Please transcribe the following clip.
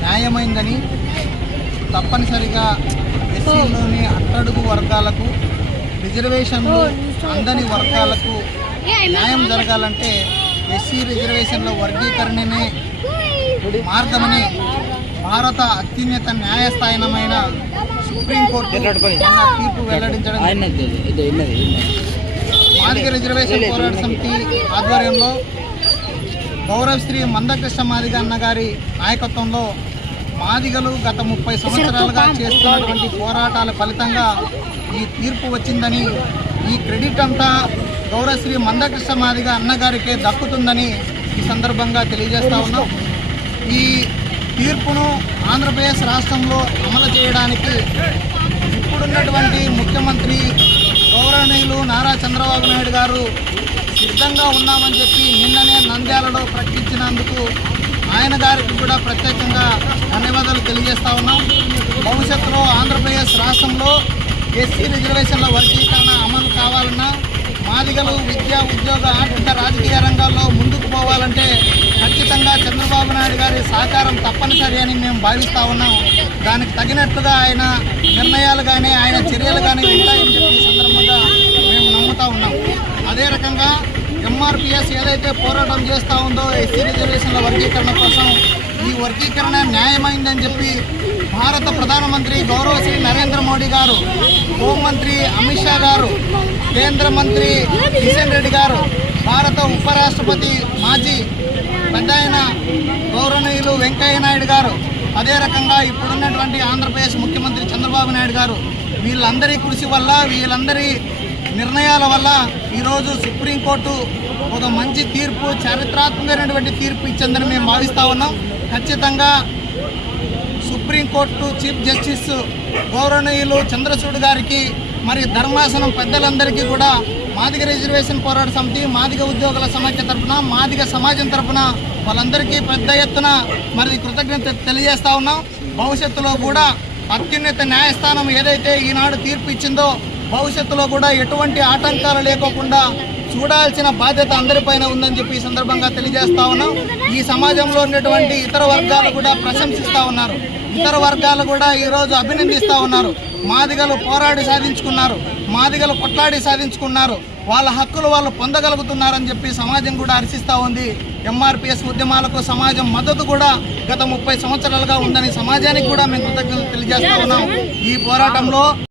న్యాయమైందని తప్పనిసరిగా ఎస్సీలోని అట్టడుగు వర్గాలకు రిజర్వేషన్లు అందని వర్గాలకు న్యాయం జరగాలంటే ఎస్సీ రిజర్వేషన్ల వర్గీకరణనే మార్గమని భారత అత్యున్నత న్యాయస్థానమైన సుప్రీంకోర్టు తీర్పు వెల్లడించడం మాదిగ రిజర్వేషన్ పోరాట సమితి ఆధ్వర్యంలో గౌరవ శ్రీ మందకృష్ణ మాదిగ అన్నగారి నాయకత్వంలో మాదిగలు గత ముప్పై సంవత్సరాలుగా చేస్తున్నటువంటి పోరాటాల ఫలితంగా ఈ తీర్పు వచ్చిందని ఈ క్రెడిట్ అంతా గౌరవ శ్రీ మందకృష్ణ మాదిగ అన్నగారికే దక్కుతుందని ఈ సందర్భంగా తెలియజేస్తా ఉన్నాం. ఈ తీర్పును ఆంధ్రప్రదేశ్ రాష్ట్రంలో అమలు చేయడానికి ఇప్పుడున్నటువంటి ముఖ్యమంత్రి గౌరవనీయులు నారా చంద్రబాబు నాయుడు గారు సిద్ధంగా ఉన్నామని చెప్పి నిన్ననే నంద్యాలలో ప్రకటించినందుకు ఆయన గారికి కూడా ప్రత్యేకంగా ధన్యవాదాలు తెలియజేస్తా ఉన్నాం. భవిష్యత్తులో ఆంధ్రప్రదేశ్ రాష్ట్రంలో ఎస్సీ రిజర్వేషన్ల వర్గీకరణ అమలు కావాలన్నా మాదిగలు విద్య ఉద్యోగ ఆర్థిక రాజకీయ రంగాల్లో ముందుకు పోవాలంటే ఖచ్చితంగా చంద్రబాబు నాయుడు గారి సహకారం తప్పనిసరి అని మేము భావిస్తా ఉన్నాం. దానికి తగినట్లుగా ఆయన నిర్ణయాలు కానీ ఆయన చర్యలు కానీ ఉంటాయని చెప్పి ఈ సందర్భంగా మేము నమ్ముతా ఉన్నాం అదే రకంగా ఎంఆర్పిఎస్ ఏదైతే పోరాటం చేస్తూ ఉందో ఎస్సీ రిజర్వేషన్ల వర్గీకరణ కోసం ఈ వర్గీకరణ న్యాయమైందని చెప్పి భారత ప్రధానమంత్రి గౌరవ శ్రీ నరేంద్ర మోడీ గారు హోంమంత్రి అమిత్ షా గారు కేంద్ర మంత్రి కిషన్ రెడ్డి గారు భారత ఉపరాష్ట్రపతి మాజీ పెద్ద ఆయన గౌరవనీయులు వెంకయ్య నాయుడు గారు అదే రకంగా ఇప్పుడున్నటువంటి ఆంధ్రప్రదేశ్ ముఖ్యమంత్రి చంద్రబాబు నాయుడు గారు వీళ్ళందరి కృషి వల్ల వీళ్ళందరి నిర్ణయాల వల్ల ఈరోజు సుప్రీంకోర్టు ఒక మంచి తీర్పు చారిత్రాత్మకమైనటువంటి తీర్పు ఇచ్చిందని మేము భావిస్తా ఉన్నాం. ఖచ్చితంగా సుప్రీంకోర్టు చీఫ్ జస్టిస్ గౌరవనీయులు చంద్రచూడ్ గారికి మరి ధర్మాసనం పెద్దలందరికీ కూడా మాదిగ రిజర్వేషన్ పోరాట సమితి మాదిగ ఉద్యోగుల సమాఖ్య తరపున మాదిగ సమాజం తరఫున వాళ్ళందరికీ పెద్ద ఎత్తున మరి కృతజ్ఞత తెలియజేస్తా ఉన్నాం. భవిష్యత్తులో కూడా అత్యున్నత న్యాయస్థానం ఏదైతే ఈనాడు తీర్పు ఇచ్చిందో భవిష్యత్తులో కూడా ఎటువంటి ఆటంకాలు లేకోకుండా చూడాల్సిన బాధ్యత అందరిపైన ఉందని చెప్పి ఈ సందర్భంగా తెలియజేస్తా ఉన్నాం. ఈ సమాజంలో ఉన్నటువంటి ఇతర వర్గాలు కూడా ప్రశంసిస్తూ ఉన్నారు. ఇతర వర్గాలు కూడా ఈరోజు అభినందిస్తూ ఉన్నారు. మాదిగలు పోరాడి సాధించుకున్నారు. మాదిగలు కొట్లాడి సాధించుకున్నారు. వాళ్ళ హక్కులు వాళ్ళు పొందగలుగుతున్నారని చెప్పి సమాజం కూడా హర్షిస్తూ ఉంది. ఎంఆర్పిఎస్ ఉద్యమాలకు సమాజం మద్దతు కూడా గత ముప్పై సంవత్సరాలుగా ఉందని సమాజానికి కూడా మేము కృతజ్ఞతలు తెలియజేస్తా ఉన్నాం. ఈ పోరాటంలో